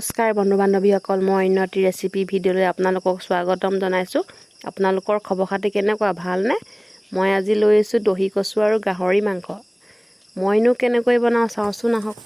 নমস্কাৰ বন্ধু বান্ধৱীসকল, মই অন্য এটি ৰেচিপি ভিডিঅ'লৈ আপোনালোকক স্বাগতম জনাইছোঁ। আপোনালোকৰ খবৰ খাতি কেনেকুৱা, ভালনে? মই আজি লৈ আহিছোঁ দহি কচু আৰু গাহৰি মাংস। মইনো কেনেকৈ বনাওঁ চাওঁচোন আহক।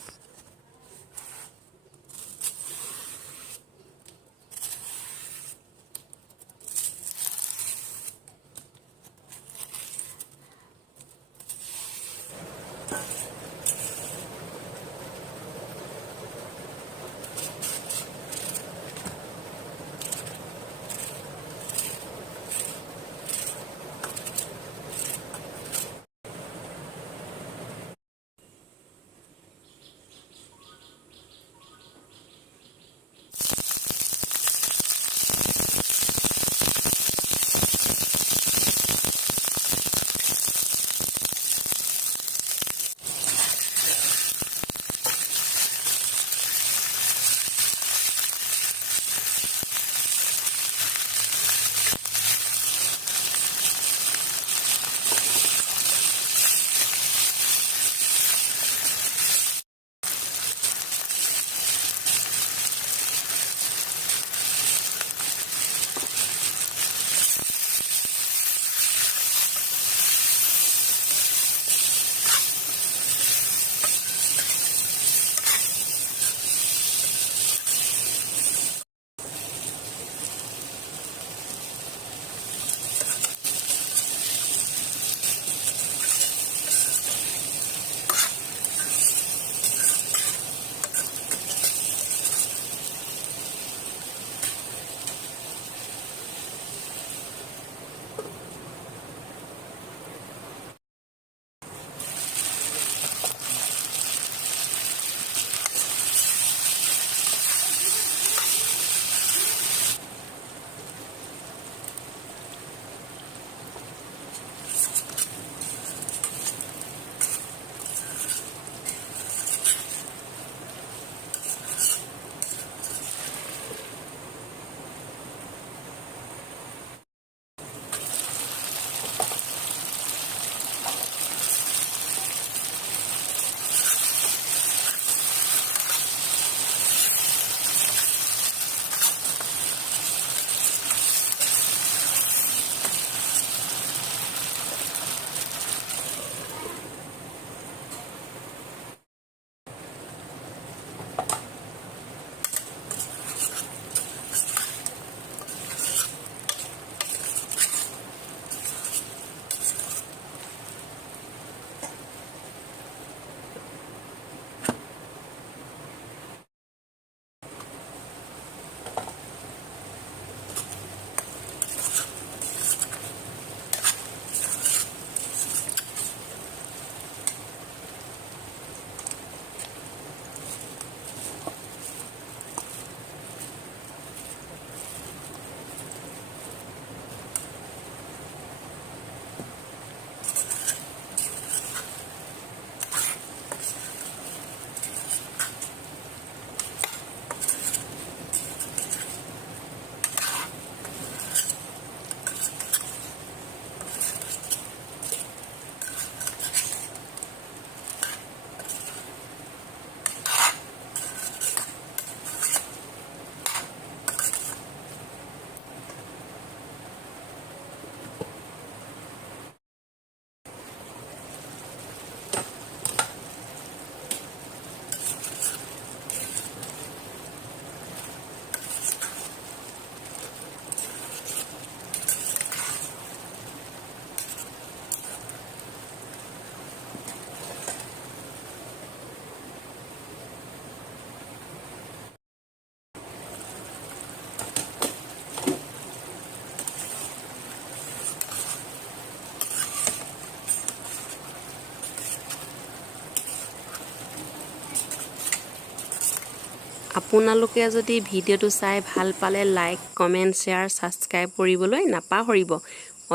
আপোনালোকে যদি ভিডিঅ'টো চাই ভাল পালে লাইক, কমেণ্ট, শ্বেয়াৰ, ছাবস্ক্ৰাইব কৰিবলৈ নাপাহৰিব।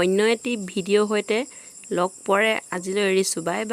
অন্য এটি ভিডিঅ'ৰ সৈতে লগ পোৱাৰে আজিলৈ এৰিছোঁ। Bye bye.